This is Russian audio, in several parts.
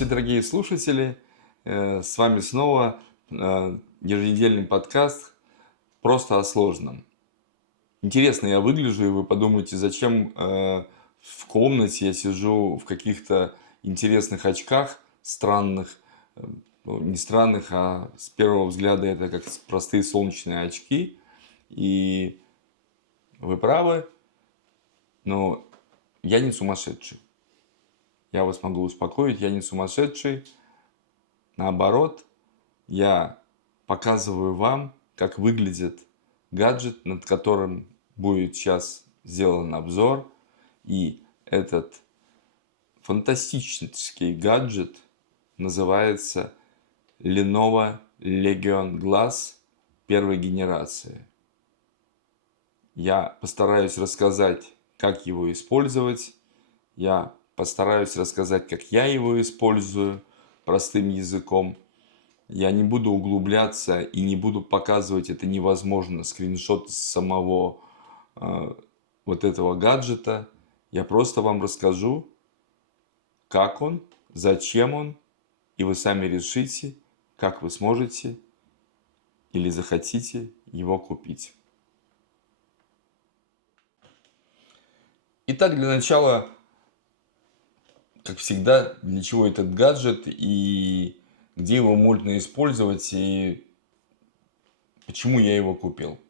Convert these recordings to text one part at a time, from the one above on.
Здравствуйте, дорогие слушатели! С вами снова еженедельный подкаст «Просто о сложном». Интересно я выгляжу, и вы подумаете, зачем в комнате я сижу в каких-то интересных очках странных. Ну, не странных, а с первого взгляда это как простые солнечные очки. И вы правы, но я не сумасшедший. Я вас могу успокоить, я не сумасшедший. Наоборот, я показываю вам, как выглядит гаджет, над которым будет сейчас сделан обзор. И этот фантастический гаджет называется Lenovo Legion Glass первой генерации. Я постараюсь рассказать, как его использовать. Я постараюсь рассказать, как я его использую простым языком. Я не буду углубляться и не буду показывать, это невозможно, скриншот самого вот этого гаджета. Я просто вам расскажу, как он, зачем он, и вы сами решите, как вы сможете или захотите его купить. Итак, для начала, как всегда, для чего этот гаджет и где его можно использовать и почему я его купил.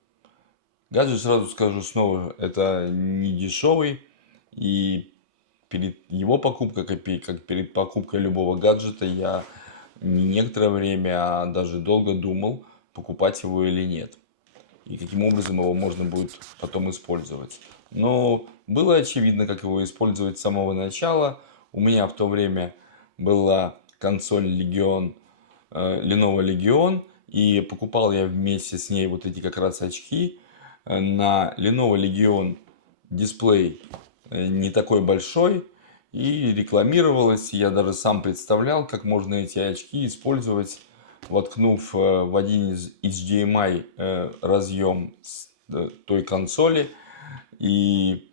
Гаджет, сразу скажу снова, это не дешевый, и перед его покупкой, как перед покупкой любого гаджета, я не некоторое время, а даже долго думал, покупать его или нет. И каким образом его можно будет потом использовать. Но было очевидно, как его использовать с самого начала. У меня в то время была консоль Legion, Lenovo Legion, и покупал я вместе с ней вот эти как раз очки. На Lenovo Legion дисплей не такой большой, и рекламировалось. Я даже сам представлял, как можно эти очки использовать, воткнув в один из HDMI разъем той консоли, и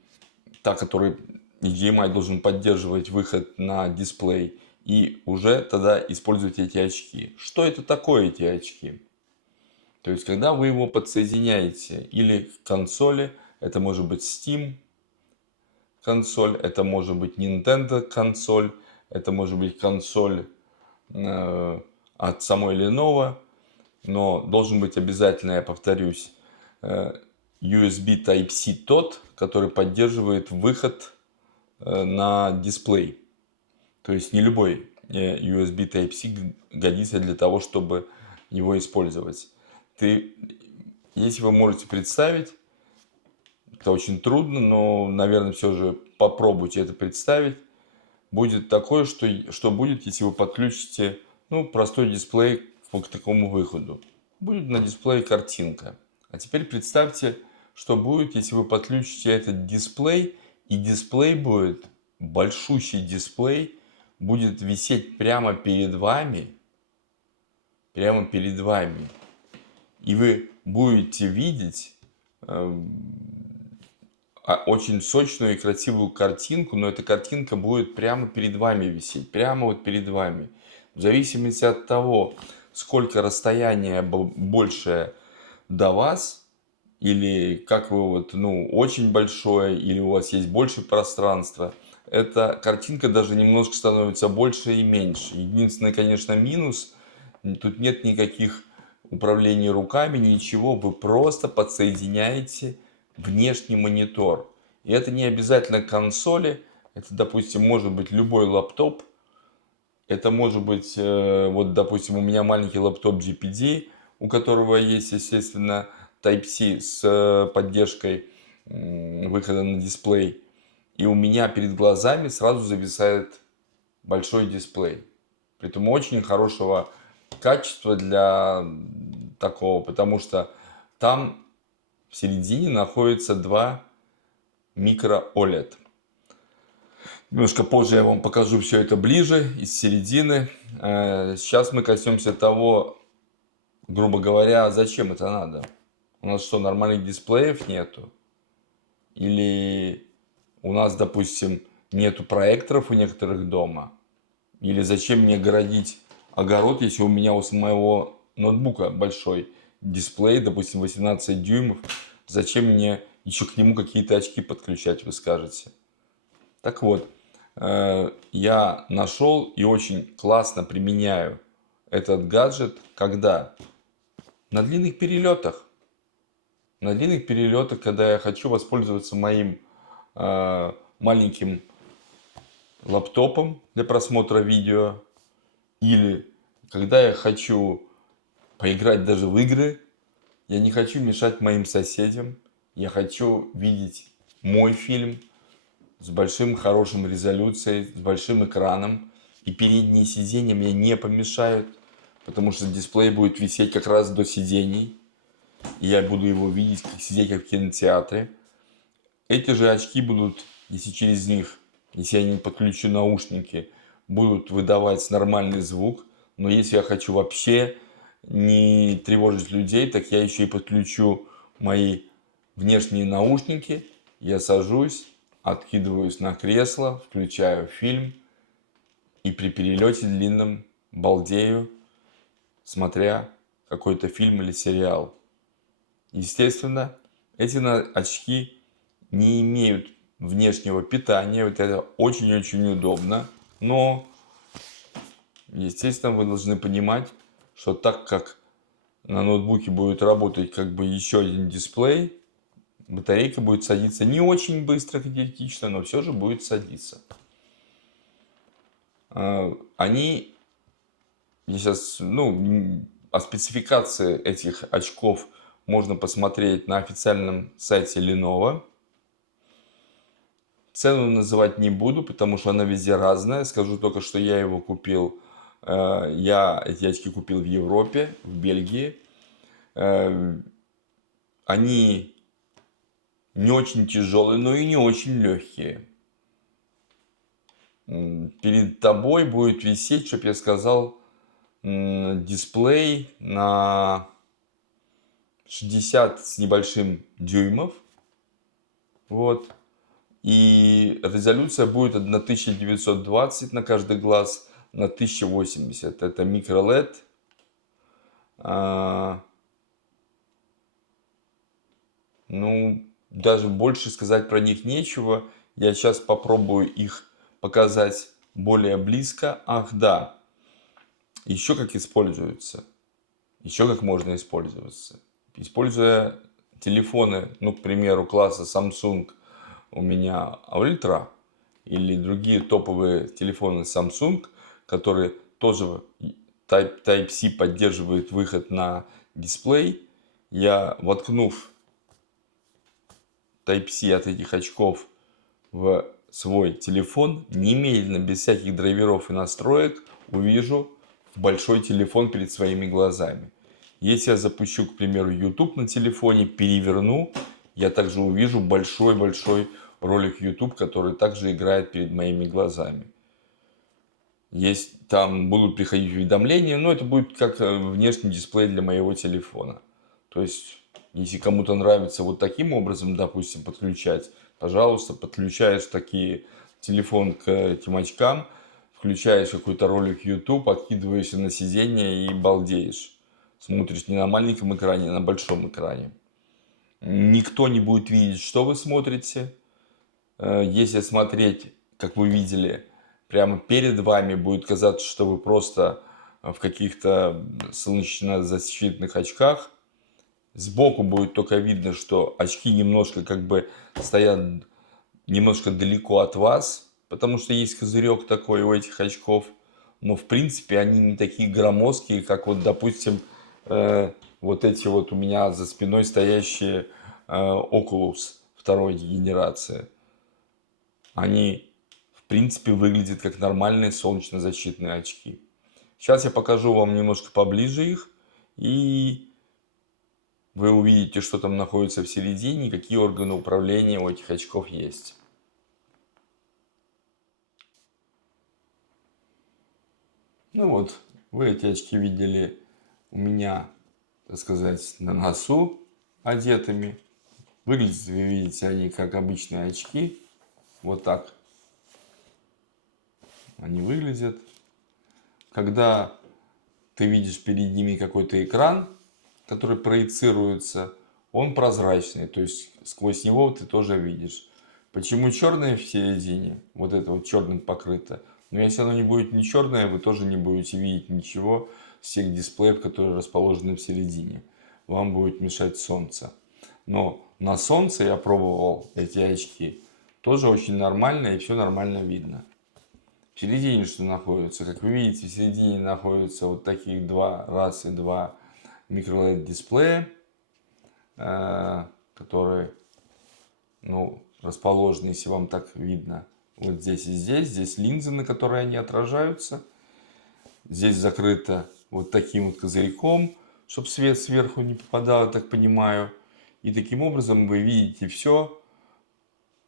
та, который HDMI должен поддерживать выход на дисплей, и уже тогда использовать эти очки. Что это такое, эти очки? То есть, когда вы его подсоединяете или к консоли, это может быть Steam консоль, это может быть Nintendo консоль, это может быть консоль от самой Lenovo, но должен быть обязательно, я повторюсь, USB Type-C тот, который поддерживает выход на дисплей. То есть не любой USB Type-C годится для того, чтобы его использовать. Если вы можете представить, это очень трудно, но, наверное, все же попробуйте это представить. Будет такое, что будет, если вы подключите простой дисплей к такому выходу. Будет на дисплее картинка. А теперь представьте, что будет, если вы подключите этот дисплей, и дисплей будет, большущий дисплей, будет висеть прямо перед вами. Прямо перед вами. И вы будете видеть очень сочную и красивую картинку, но эта картинка будет прямо перед вами висеть, прямо вот перед вами. В зависимости от того, сколько расстояние большее до вас, или как вы очень большое, или у вас есть больше пространства, эта картинка даже немножко становится больше и меньше. Единственный, конечно, минус, тут нет никаких управления руками, ничего, вы просто подсоединяете внешний монитор. И это не обязательно консоли, это, допустим, может быть любой лаптоп, это может быть, вот, допустим, у меня маленький лаптоп GPD, у которого есть, естественно, Type-C с поддержкой выхода на дисплей. И у меня перед глазами сразу зависает большой дисплей. Притом очень хорошего качества для такого, потому что там в середине находится два микро OLED. Немножко позже я вам покажу все это ближе, из середины. Сейчас мы коснемся того, грубо говоря, зачем это надо. У нас что, нормальных дисплеев нету? Или у нас, допустим, нету проекторов у некоторых дома? Или зачем мне городить огород, если у меня у моего ноутбука большой дисплей, допустим, 18 дюймов. Зачем мне еще к нему какие-то очки подключать, вы скажете. Так вот, я нашел и очень классно применяю этот гаджет, когда на длинных перелетах, когда я хочу воспользоваться моим маленьким лаптопом для просмотра видео, или когда я хочу поиграть даже в игры, я не хочу мешать моим соседям, я хочу видеть мой фильм с большим хорошим резолюцией, с большим экраном, и передние сиденья мне не помешают, потому что дисплей будет висеть как раз до сидений, и я буду его видеть, как сидеть как в кинотеатре. Эти же очки будут, если через них, если я не подключу наушники, будут выдавать нормальный звук. Но если я хочу вообще не тревожить людей, так я еще и подключу мои внешние наушники. Я сажусь, откидываюсь на кресло, включаю фильм и при перелете длинном балдею, смотря какой-то фильм или сериал. Естественно, эти очки не имеют внешнего питания, вот это очень-очень удобно, но, естественно, вы должны понимать, что так как на ноутбуке будет работать как бы еще один дисплей, батарейка будет садиться не очень быстро, критично, но все же будет садиться. Они, я сейчас, о спецификации этих очков можно посмотреть на официальном сайте Lenovo. Цену называть не буду, потому что она везде разная. Скажу только, что я его купил. Я эти очки купил в Европе, в Бельгии. Они не очень тяжелые, но и не очень легкие. Перед тобой будет висеть, чтобы я сказал, дисплей на 60 с небольшим дюймов. Вот. И резолюция будет 1920 на каждый глаз на 1080. Это микро-LED. Даже больше сказать про них нечего. Я сейчас попробую их показать более близко. Ах, да. Еще как используются. Еще как можно использоваться. Используя телефоны, к примеру, класса Samsung, у меня Ultra, или другие топовые телефоны Samsung, которые тоже Type-C поддерживают выход на дисплей, я, воткнув Type-C от этих очков в свой телефон, немедленно, без всяких драйверов и настроек, увижу большой телефон перед своими глазами. Если я запущу, к примеру, YouTube на телефоне, переверну, я также увижу большой-большой ролик YouTube, который также играет перед моими глазами. Там будут приходить уведомления, но это будет как внешний дисплей для моего телефона. То есть, если кому-то нравится вот таким образом, допустим, подключать, пожалуйста, подключаешь телефон к этим очкам, включаешь какой-то ролик YouTube, откидываешься на сиденье и балдеешь. Смотришь не на маленьком экране, а на большом экране. Никто не будет видеть, что вы смотрите. Если смотреть, как вы видели, прямо перед вами, будет казаться, что вы просто в каких-то солнечно-защитных очках. Сбоку будет только видно, что очки немножко как бы стоят немножко далеко от вас, потому что есть козырек такой у этих очков. Но в принципе они не такие громоздкие, как вот, допустим, вот эти вот у меня за спиной стоящие Oculus второй генерации. Они в принципе выглядят как нормальные солнечно-защитные очки. Сейчас я покажу вам немножко поближе их, и вы увидите, что там находится в середине, какие органы управления у этих очков есть. Вы эти очки видели у меня, так сказать, на носу одетыми. Выглядят, вы видите, они как обычные очки. Вот так они выглядят. когда ты видишь перед ними какой-то экран, который проецируется, он прозрачный, то есть сквозь него ты тоже видишь. Почему черное в середине? Вот это вот черным покрыто. Но если оно не будет не черное, вы тоже не будете видеть ничего с тех дисплеев, которые расположены в середине. Вам будет мешать солнце. Но на солнце я пробовал эти очки. Тоже очень нормально и все нормально видно. В середине что находится? Как вы видите, в середине находятся вот таких два, раз и два microLED дисплея, которые, ну, расположены, если вам так видно, вот здесь и здесь. Здесь линзы, на которые они отражаются. Здесь закрыто вот таким вот козырьком, чтобы свет сверху не попадал, я так понимаю. И таким образом вы видите все,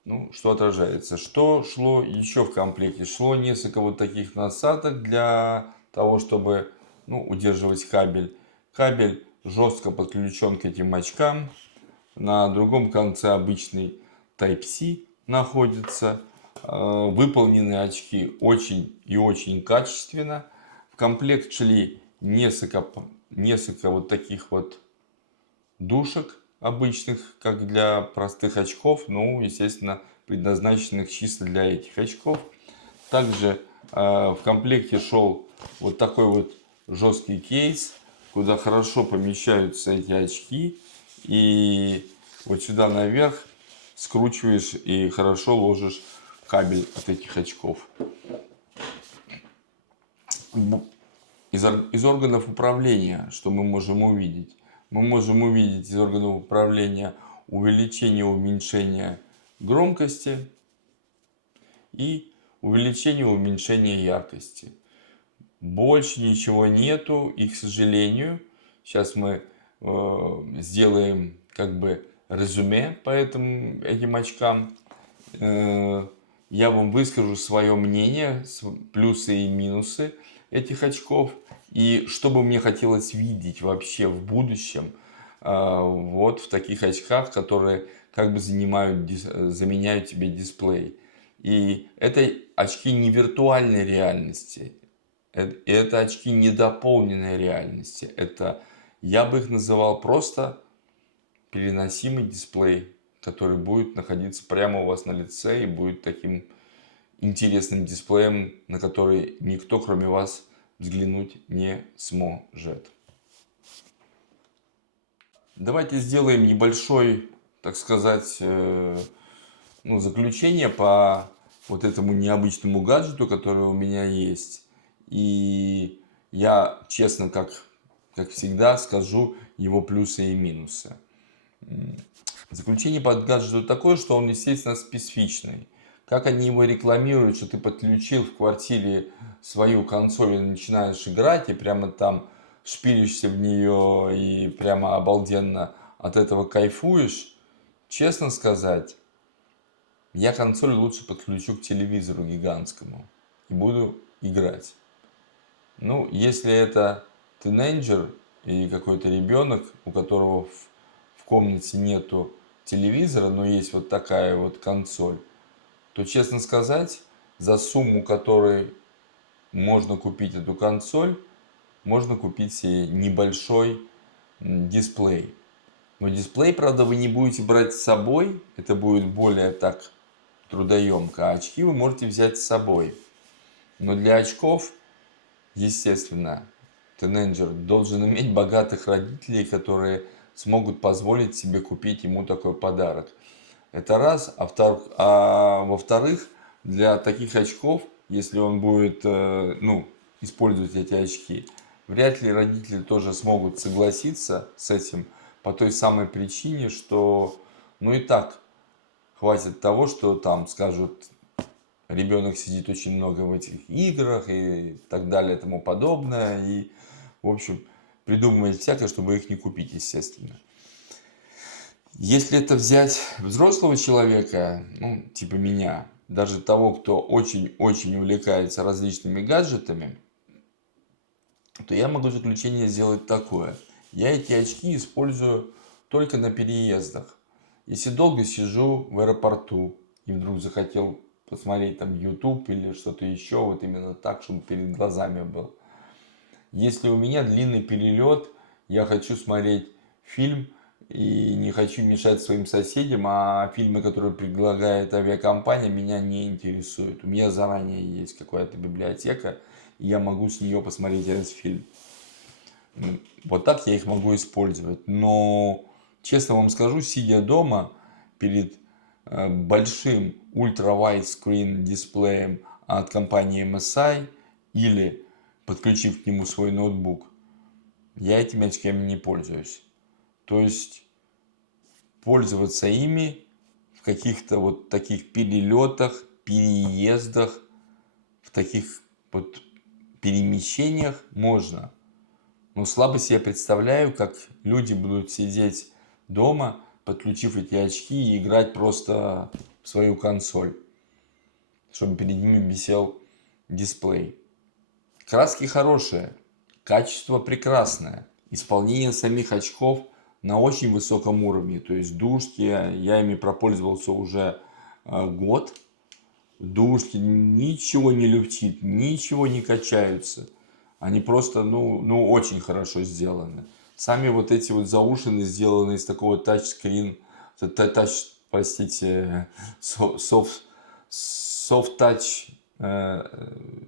ну, что отражается. Что шло еще в комплекте? Шло несколько вот таких насадок для того, чтобы, ну, удерживать кабель. Кабель жестко подключен к этим очкам. На другом конце обычный Type-C находится. Выполнены очки очень и очень качественно. В комплект шли несколько вот таких вот душек обычных, как для простых очков, ну, естественно, предназначенных чисто для этих очков. Также в комплекте шел вот такой вот жесткий кейс, куда хорошо помещаются эти очки. И вот сюда наверх скручиваешь и хорошо ложишь кабель от этих очков. Из органов управления, что мы можем увидеть? Мы можем увидеть из органов управления увеличение, уменьшение громкости и увеличение, уменьшение яркости. Больше ничего нету, и, к сожалению, сейчас мы сделаем как бы резюме по этим очкам. Я вам выскажу свое мнение, плюсы и минусы этих очков, и что бы мне хотелось видеть вообще в будущем вот в таких очках, которые как бы заменяют тебе дисплей. И это очки не виртуальной реальности, это очки недополненной реальности. Это, я бы их называл просто переносимый дисплей, который будет находиться прямо у вас на лице и будет таким интересным дисплеем, на который никто, кроме вас, взглянуть не сможет. Давайте сделаем небольшой, так сказать, ну, заключение по вот этому необычному гаджету, который у меня есть. И я честно, как всегда, скажу его плюсы и минусы. Заключение по гаджету такое, что он, естественно, специфичный. Как они его рекламируют, что ты подключил в квартире свою консоль и начинаешь играть, и прямо там шпилишься в нее и прямо обалденно от этого кайфуешь. Честно сказать, я консоль лучше подключу к телевизору гигантскому и буду играть. Ну, если это тинейджер или какой-то ребенок, у которого в комнате нету телевизора, но есть вот такая вот консоль, то, честно сказать, за сумму, которой можно купить эту консоль, можно купить себе небольшой дисплей. Но дисплей, правда, вы не будете брать с собой, это будет более так трудоемко, а очки вы можете взять с собой. Но для очков, естественно, тинейджер должен иметь богатых родителей, которые смогут позволить себе купить ему такой подарок. Это раз. Во-вторых, для таких очков, если он будет ну, использовать эти очки, вряд ли родители тоже смогут согласиться с этим по той самой причине, что ну и так хватит того, что там скажут, ребенок сидит очень много в этих играх и так далее и тому подобное. И, в общем, придумывает всякое, чтобы их не купить, естественно. Если это взять взрослого человека, ну, типа меня, даже того, кто очень-очень увлекается различными гаджетами, то я могу заключение сделать такое. Я эти очки использую только на переездах. Если долго сижу в аэропорту и вдруг захотел посмотреть там YouTube или что-то еще, вот именно так, чтобы перед глазами был, Если у меня длинный перелет, я хочу смотреть фильм и не хочу мешать своим соседям, а фильмы, которые предлагает авиакомпания, меня не интересуют. У меня заранее есть какая-то библиотека, и я могу с нее посмотреть этот фильм. Вот так я их могу использовать. Но, честно вам скажу, сидя дома перед большим ультра-widescreen дисплеем от компании MSI или подключив к нему свой ноутбук, я этими очками не пользуюсь. То есть пользоваться ими в каких-то вот таких перелетах, переездах, в таких вот перемещениях можно. Но слабо себе представляю, как люди будут сидеть дома, подключив эти очки и играть просто в свою консоль, чтобы перед ними висел дисплей. Краски хорошие, качество прекрасное, исполнение самих очков на очень высоком уровне. То есть дужки, я ими пропользовался уже год. Дужки ничего не люфтит, ничего не качаются. Они просто, очень хорошо сделаны. Сами вот эти вот заушины сделаны из такого тачскрин, простите, софт-тач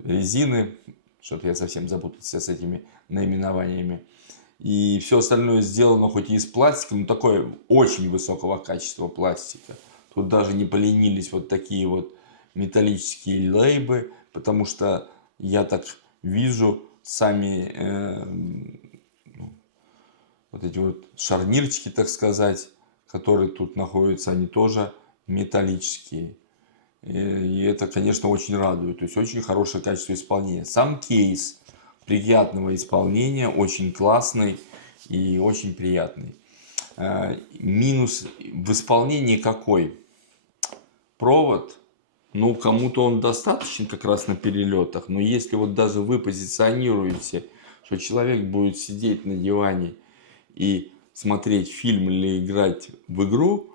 резины. Что-то я совсем запутался с этими наименованиями. И все остальное сделано хоть и из пластика, но такое очень высокого качества пластика. Тут даже не поленились вот такие вот металлические лейбы, потому что я так вижу сами вот эти вот шарнирчики, так сказать, которые тут находятся, они тоже металлические. И это, конечно, очень радует. То есть очень хорошее качество исполнения. Сам кейс приятного исполнения, очень классный и очень приятный. Минус в исполнении какой? Провод. Ну, кому-то он достаточен как раз на перелетах, но если вот даже вы позиционируете, что человек будет сидеть на диване и смотреть фильм или играть в игру,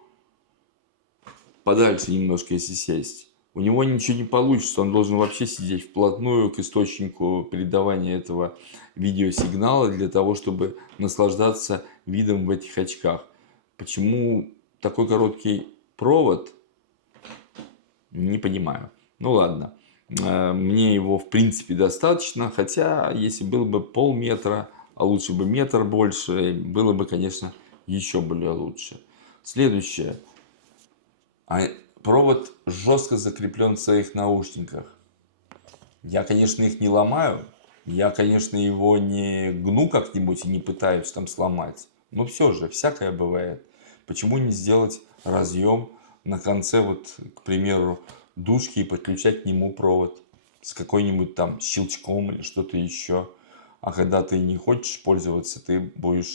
подальше немножко если сесть, у него ничего не получится, он должен вообще сидеть вплотную к источнику передавания этого видеосигнала для того, чтобы наслаждаться видом в этих очках. Почему такой короткий провод? Не понимаю. Ну ладно. Мне его в принципе достаточно. Хотя, если было бы полметра, а лучше бы метр больше, было бы, конечно, еще более лучше. Следующее. Провод жестко закреплен в своих наушниках. Я, конечно, их не ломаю. Я, конечно, его не гну как-нибудь и не пытаюсь там сломать. Но все же, всякое бывает. Почему не сделать разъем на конце, вот, к примеру, дужки и подключать к нему провод с какой-нибудь там щелчком или что-то еще. А когда ты не хочешь пользоваться, ты будешь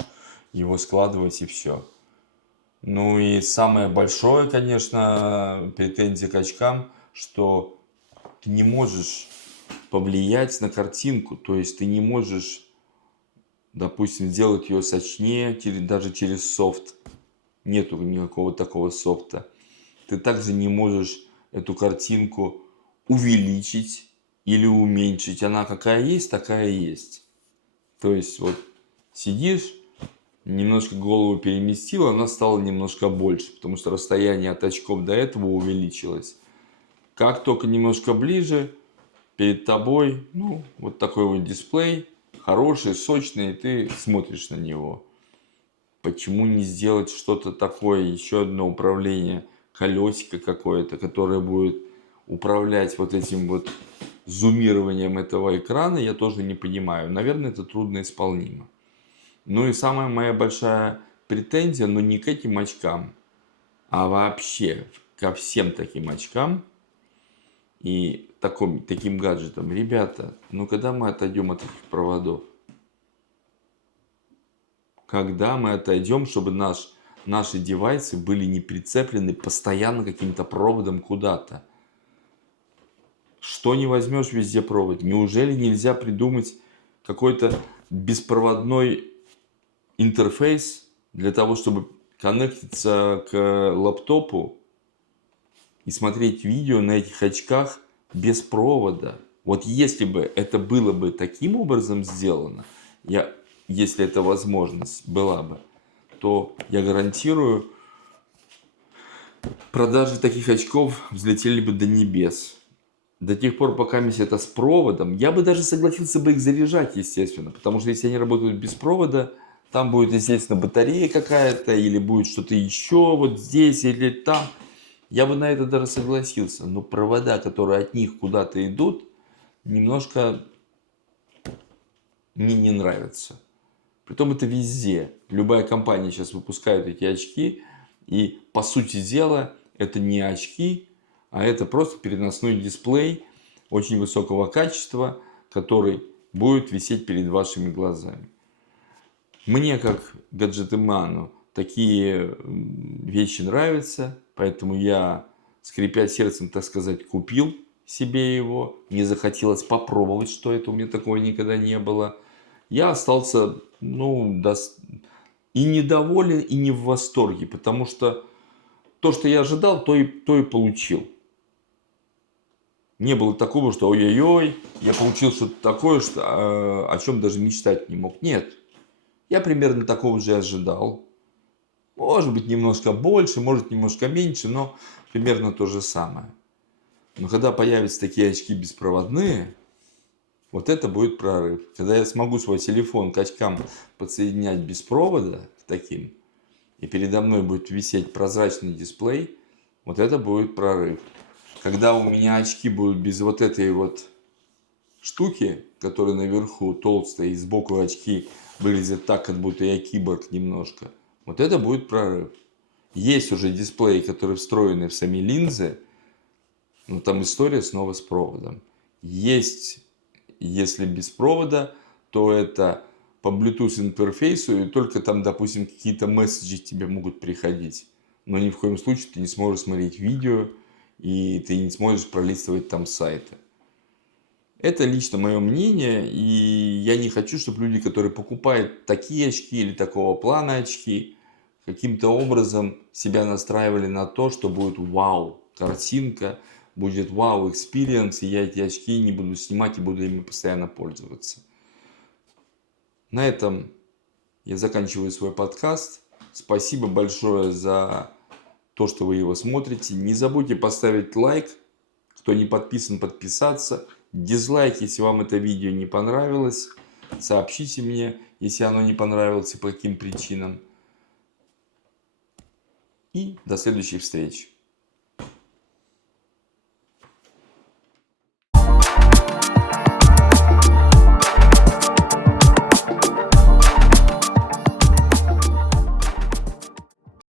его складывать и все. Ну и самое большое, конечно, претензия к очкам, что ты не можешь повлиять на картинку. То есть ты не можешь, допустим, сделать ее сочнее даже через софт. Нету никакого такого софта. Ты также не можешь эту картинку увеличить или уменьшить. Она какая есть, такая есть. То есть вот сидишь, немножко голову переместил, она стала немножко больше, потому что расстояние от очков до этого увеличилось. Как только немножко ближе, перед тобой, вот такой вот дисплей, хороший, сочный, и ты смотришь на него. Почему не сделать что-то такое, еще одно управление, колесико какое-то, которое будет управлять вот этим вот зумированием этого экрана, я тоже не понимаю. Наверное, это трудно исполнимо. Ну и самая моя большая претензия, но не к этим очкам, а вообще ко всем таким очкам и таким гаджетам. Ребята, когда мы отойдем от этих проводов? Когда мы отойдем, чтобы наши девайсы были не прицеплены постоянно каким-то проводом куда-то? Что не возьмешь, везде провод. Неужели нельзя придумать какой-то беспроводной интерфейс для того, чтобы коннектиться к лаптопу и смотреть видео на этих очках без провода? Вот если бы это было бы таким образом сделано, если эта возможность была бы, то я гарантирую, продажи таких очков взлетели бы до небес. До тех пор, пока это с проводом, я бы даже согласился бы их заряжать, естественно. Потому что если они работают без провода, там будет, естественно, батарея какая-то, или будет что-то еще вот здесь или там. Я бы на это даже согласился. Но провода, которые от них куда-то идут, немножко мне не нравятся. Притом это везде. Любая компания сейчас выпускает эти очки. И по сути дела, это не очки, а это просто переносной дисплей очень высокого качества, который будет висеть перед вашими глазами. Мне, как гаджетоману, такие вещи нравятся, поэтому я, скрипя сердцем, так сказать, купил себе его. Мне захотелось попробовать, что это, у меня такого никогда не было. Я остался, и недоволен, и не в восторге, потому что то, что я ожидал, то и получил. Не было такого, что ой-ой-ой, я получил что-то такое, о чем даже мечтать не мог. Нет, я примерно такого же ожидал. Может быть, немножко больше, может, немножко меньше, но примерно то же самое. Но когда появятся такие очки беспроводные, вот это будет прорыв. Когда я смогу свой телефон к очкам подсоединять без провода, к таким, и передо мной будет висеть прозрачный дисплей, вот это будет прорыв. Когда у меня очки будут без вот этой вот штуки, которая наверху толстая, и сбоку очки выглядят так, как будто я киборг немножко, вот это будет прорыв. Есть уже дисплеи, которые встроены в сами линзы, но там история снова с проводом. Есть, если без провода, то это по Bluetooth интерфейсу, и только там, допустим, какие-то месседжи тебе могут приходить. Но ни в коем случае ты не сможешь смотреть видео, и ты не сможешь пролистывать там сайты. Это лично мое мнение, и я не хочу, чтобы люди, которые покупают такие очки или такого плана очки, каким-то образом себя настраивали на то, что будет вау картинка, будет вау экспириенс, и я эти очки не буду снимать и буду ими постоянно пользоваться. На этом я заканчиваю свой подкаст. Спасибо большое за то, что вы его смотрите. Не забудьте поставить лайк. Кто не подписан, подписаться. Дизлайк, если вам это видео не понравилось. Сообщите мне, если оно не понравилось и по каким причинам. И до следующих встреч.